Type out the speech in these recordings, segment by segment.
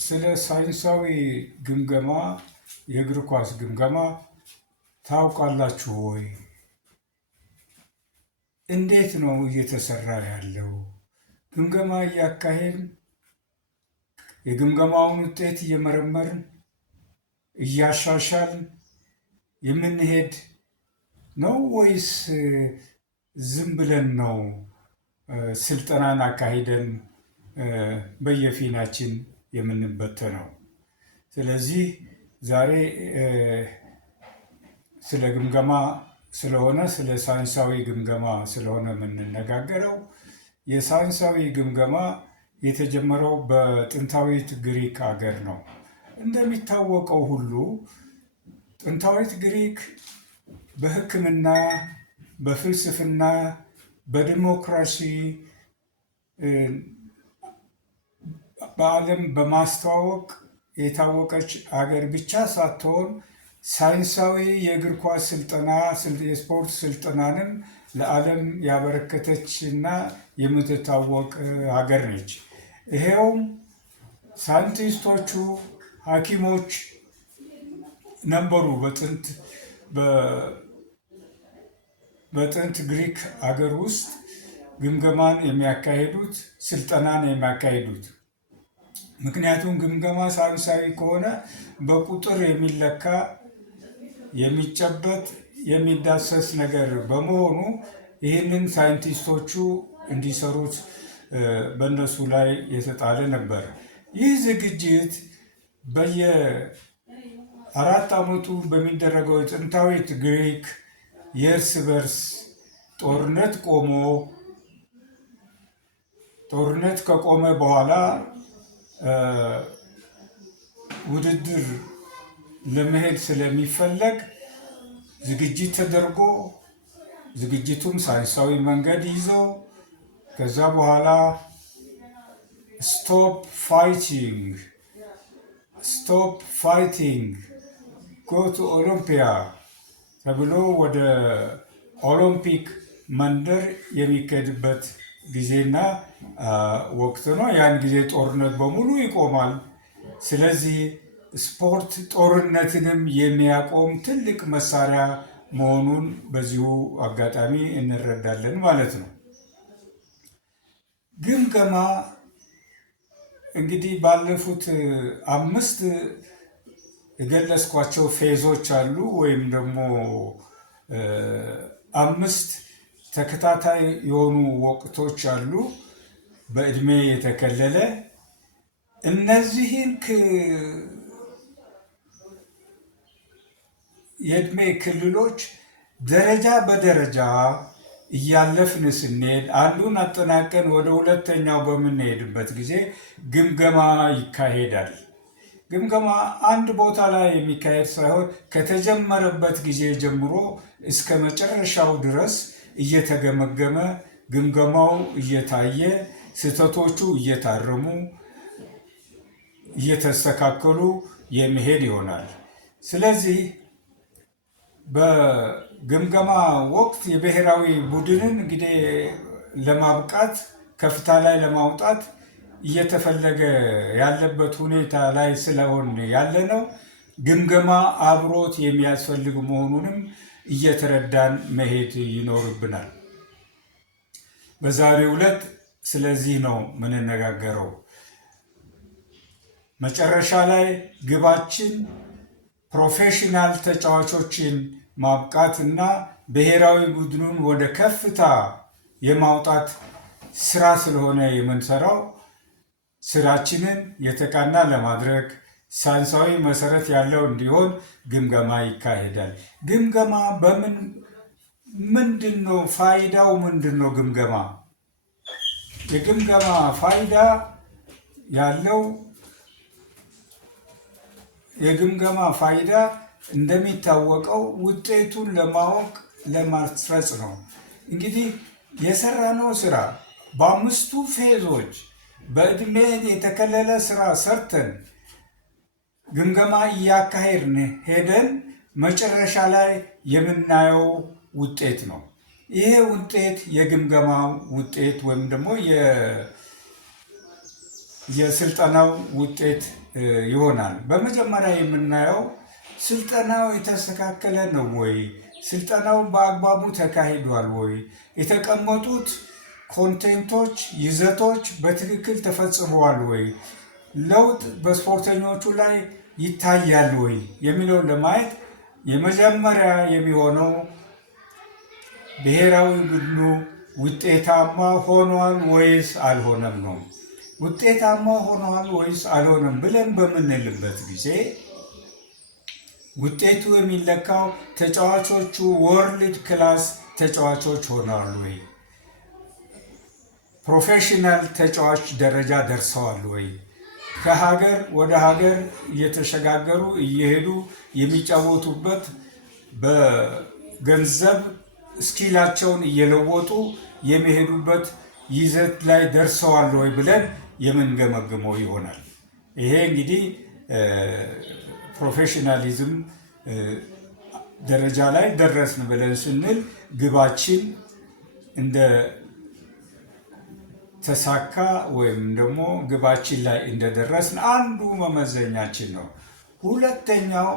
ስለ ሳይንሳዊ ግምገማ የእግር ኳስ ግምገማ ታውቃላችሁ ወይ? እንዴት ነው እየተሰራ ያለው? ግምገማ እያካሄድን የግምገማውን ውጤት እየመረመርን እያሻሻልን የምንሄድ ነው ወይስ ዝም ብለን ነው ስልጠናን አካሂደን በየፊናችን የምንበተነው? ስለዚህ ዛሬ ስለ ግምገማ ስለሆነ ስለ ሳይንሳዊ ግምገማ ስለሆነ የምንነጋገረው። የሳይንሳዊ ግምገማ የተጀመረው በጥንታዊት ግሪክ ሀገር ነው። እንደሚታወቀው ሁሉ ጥንታዊት ግሪክ በሕክምና፣ በፍልስፍና፣ በዲሞክራሲ በዓለም በማስተዋወቅ የታወቀች አገር ብቻ ሳትሆን ሳይንሳዊ የእግር ኳስ ስልጠና የስፖርት ስልጠናንም ለዓለም ያበረከተች እና የምትታወቅ ሀገር ነች። ይሄውም ሳይንቲስቶቹ፣ ሐኪሞች ነበሩ በጥንት ግሪክ አገር ውስጥ ግምገማን የሚያካሂዱት፣ ስልጠናን የሚያካሂዱት። ምክንያቱም ግምገማ ሳይንሳዊ ከሆነ በቁጥር የሚለካ የሚጨበጥ የሚዳሰስ ነገር በመሆኑ ይህንን ሳይንቲስቶቹ እንዲሰሩት በእነሱ ላይ የተጣለ ነበር። ይህ ዝግጅት በየ4 ዓመቱ በሚደረገው የጥንታዊት ግሪክ የእርስ በርስ ጦርነት ከቆመ በኋላ ውድድር ለመሄድ ስለሚፈለግ ዝግጅት ተደርጎ ዝግጅቱም ሳይንሳዊ መንገድ ይዞ ከዛ በኋላ ስቶፕ ፋይቲንግ ጎ ቱ ኦሎምፒያ ተብሎ ወደ ኦሎምፒክ መንደር የሚካሄድበት ጊዜና ወቅት ነው። ያን ጊዜ ጦርነት በሙሉ ይቆማል። ስለዚህ ስፖርት ጦርነትንም የሚያቆም ትልቅ መሳሪያ መሆኑን በዚሁ አጋጣሚ እንረዳለን ማለት ነው። ግምገማ እንግዲህ ባለፉት 5 የገለጽኳቸው ፌዞች አሉ፣ ወይም ደግሞ 5 ተከታታይ የሆኑ ወቅቶች አሉ በዕድሜ የተከለለ። እነዚህን የዕድሜ ክልሎች ደረጃ በደረጃ እያለፍን ስንሄድ አንዱን አጠናቀን ወደ ሁለተኛው በምንሄድበት ጊዜ ግምገማ ይካሄዳል። ግምገማ አንድ ቦታ ላይ የሚካሄድ ሳይሆን ከተጀመረበት ጊዜ ጀምሮ እስከ መጨረሻው ድረስ እየተገመገመ ግምገማው እየታየ ስህተቶቹ እየታረሙ እየተስተካከሉ የሚሄድ ይሆናል። ስለዚህ በግምገማ ወቅት የብሔራዊ ቡድንን እንግዲህ ለማብቃት ከፍታ ላይ ለማውጣት እየተፈለገ ያለበት ሁኔታ ላይ ስለሆን ያለ ነው። ግምገማ አብሮት የሚያስፈልግ መሆኑንም እየተረዳን መሄድ ይኖርብናል። በዛሬው ዕለት ስለዚህ ነው የምንነጋገረው። መጨረሻ ላይ ግባችን ፕሮፌሽናል ተጫዋቾችን ማብቃት እና ብሔራዊ ቡድኑን ወደ ከፍታ የማውጣት ስራ ስለሆነ የምንሰራው ስራችንን የተቃና ለማድረግ ሳይንሳዊ መሰረት ያለው እንዲሆን ግምገማ ይካሄዳል። ግምገማ ምንድን ነው? ፋይዳው ምንድን ነው? የግምገማ ፋይዳ ያለው የግምገማ ፋይዳ እንደሚታወቀው ውጤቱን ለማወቅ ለማስረጽ ነው። እንግዲህ የሰራነው ስራ በ5ቱ ፌዞች በዕድሜ የተከለለ ስራ ሰርተን ግምገማ እያካሄድን ሄደን መጨረሻ ላይ የምናየው ውጤት ነው። ይሄ ውጤት የግምገማ ውጤት ወይም ደግሞ የስልጠናው ውጤት ይሆናል። በመጀመሪያ የምናየው ስልጠናው የተስተካከለ ነው ወይ? ስልጠናው በአግባቡ ተካሂዷል ወይ? የተቀመጡት ኮንቴንቶች፣ ይዘቶች በትክክል ተፈጽመዋል ወይ? ለውጥ በስፖርተኞቹ ላይ ይታያል ወይ የሚለውን ለማየት የመጀመሪያ የሚሆነው ብሔራዊ ቡድኑ ውጤታማ ሆኗል ወይስ አልሆነም ነው። ውጤታማ ሆኗል ወይስ አልሆነም ብለን በምንልበት ጊዜ ውጤቱ የሚለካው ተጫዋቾቹ ወርልድ ክላስ ተጫዋቾች ሆነዋል ወይ፣ ፕሮፌሽናል ተጫዋች ደረጃ ደርሰዋል ወይ፣ ከሀገር ወደ ሀገር እየተሸጋገሩ እየሄዱ የሚጫወቱበት በገንዘብ ስኪላቸውን እየለወጡ የሚሄዱበት ይዘት ላይ ደርሰዋል ወይ ብለን የምንገመግመው ይሆናል። ይሄ እንግዲህ ፕሮፌሽናሊዝም ደረጃ ላይ ደረስን ብለን ስንል ግባችን እንደ ተሳካ ወይም ደግሞ ግባችን ላይ እንደደረስን አንዱ መመዘኛችን ነው። ሁለተኛው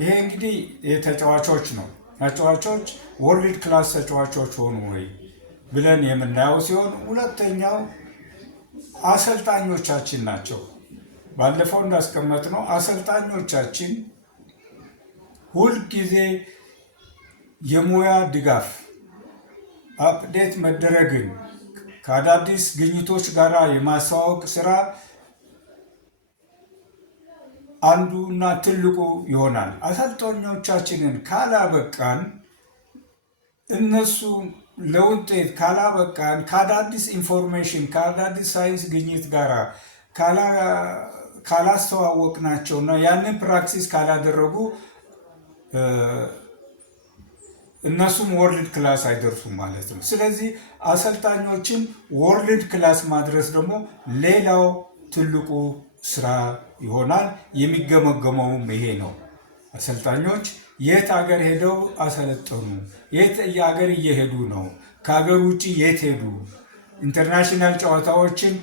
ይሄ እንግዲህ የተጫዋቾች ነው። ተጫዋቾች ወርልድ ክላስ ተጫዋቾች ሆኑ ወይ ብለን የምናየው ሲሆን፣ ሁለተኛው አሰልጣኞቻችን ናቸው። ባለፈው እንዳስቀመጥነው አሰልጣኞቻችን ሁልጊዜ የሙያ ድጋፍ አፕዴት መደረግን ከአዳዲስ ግኝቶች ጋር የማስተዋወቅ ስራ አንዱና ትልቁ ይሆናል። አሰልጣኞቻችንን ካላበቃን፣ እነሱ ለውጤት ካላበቃን፣ ከአዳዲስ ኢንፎርሜሽን ከአዳዲስ ሳይንስ ግኝት ጋር ካላስተዋወቅናቸው እና ያንን ፕራክቲስ ካላደረጉ እነሱም ወርልድ ክላስ አይደርሱም ማለት ነው። ስለዚህ አሰልጣኞችን ወርልድ ክላስ ማድረስ ደግሞ ሌላው ትልቁ ስራ ይሆናል። የሚገመገመውም ይሄ ነው። አሰልጣኞች የት ሀገር ሄደው አሰለጠኑ? የት ሀገር እየሄዱ ነው? ከሀገር ውጭ የት ሄዱ? ኢንተርናሽናል ጨዋታዎችን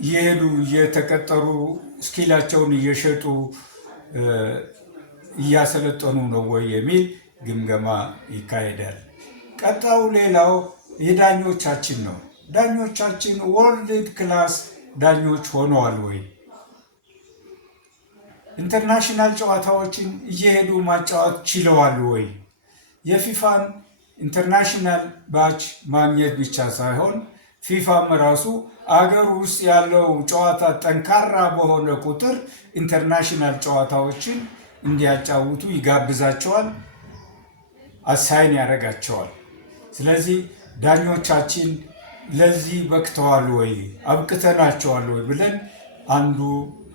እየሄዱ እየተቀጠሩ ስኪላቸውን እየሸጡ እያሰለጠኑ ነው ወይ የሚል ግምገማ ይካሄዳል። ቀጣዩ ሌላው የዳኞቻችን ነው። ዳኞቻችን ወርልድ ክላስ ዳኞች ሆነዋል ወይ? ኢንተርናሽናል ጨዋታዎችን እየሄዱ ማጫወት ችለዋል ወይ? የፊፋን ኢንተርናሽናል ባች ማግኘት ብቻ ሳይሆን ፊፋም ራሱ አገር ውስጥ ያለው ጨዋታ ጠንካራ በሆነ ቁጥር ኢንተርናሽናል ጨዋታዎችን እንዲያጫውቱ ይጋብዛቸዋል፣ አሳይን ያደርጋቸዋል። ስለዚህ ዳኞቻችን ለዚህ በቅተዋል ወይ አብቅተናቸዋል ወይ ብለን አንዱ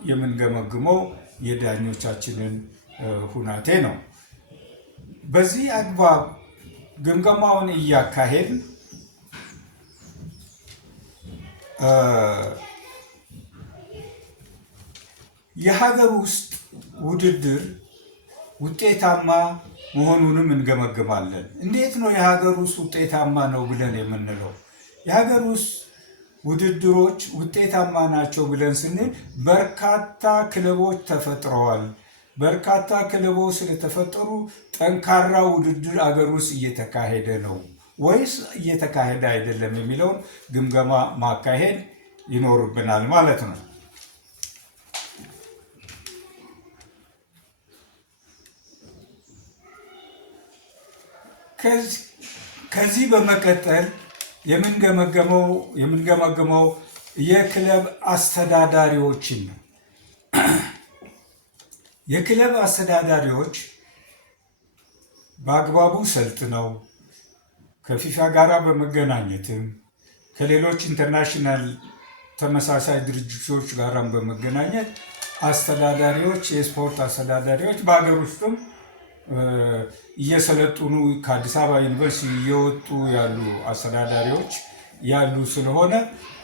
የምንገመግመው የዳኞቻችንን ሁናቴ ነው። በዚህ አግባብ ግምገማውን እያካሄድ የሀገር ውስጥ ውድድር ውጤታማ መሆኑንም እንገመግማለን። እንዴት ነው የሀገር ውስጥ ውጤታማ ነው ብለን የምንለው? የሀገር ውስጥ ውድድሮች ውጤታማ ናቸው ብለን ስንል በርካታ ክለቦች ተፈጥረዋል። በርካታ ክለቦች ስለተፈጠሩ ጠንካራ ውድድር አገር ውስጥ እየተካሄደ ነው ወይስ እየተካሄደ አይደለም የሚለውን ግምገማ ማካሄድ ይኖርብናል ማለት ነው። ከዚህ በመቀጠል የምንገመገመው የክለብ አስተዳዳሪዎችን ነው። የክለብ አስተዳዳሪዎች በአግባቡ ሰልጥነው ከፊፋ ጋር በመገናኘትም ከሌሎች ኢንተርናሽናል ተመሳሳይ ድርጅቶች ጋር በመገናኘት አስተዳዳሪዎች፣ የስፖርት አስተዳዳሪዎች በሀገር ውስጥም እየሰለጡኑ ከአዲስ አበባ ዩኒቨርሲቲ እየወጡ ያሉ አስተዳዳሪዎች ያሉ ስለሆነ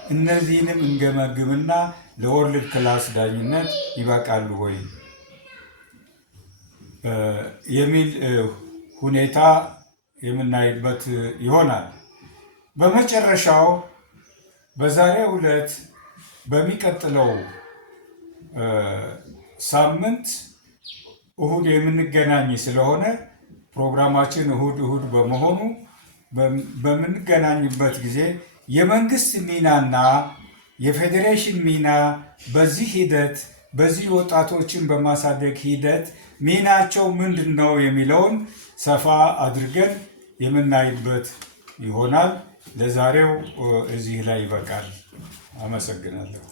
እነዚህንም እንገመግምና ለወርልድ ክላስ ዳኝነት ይበቃሉ ወይ የሚል ሁኔታ የምናይበት ይሆናል። በመጨረሻው በዛሬው ዕለት በሚቀጥለው ሳምንት እሁድ የምንገናኝ ስለሆነ ፕሮግራማችን እሁድ በመሆኑ በምንገናኝበት ጊዜ የመንግስት ሚናና የፌዴሬሽን ሚና በዚህ ሂደት በዚህ ወጣቶችን በማሳደግ ሂደት ሚናቸው ምንድን ነው የሚለውን ሰፋ አድርገን የምናይበት ይሆናል። ለዛሬው እዚህ ላይ ይበቃል። አመሰግናለሁ።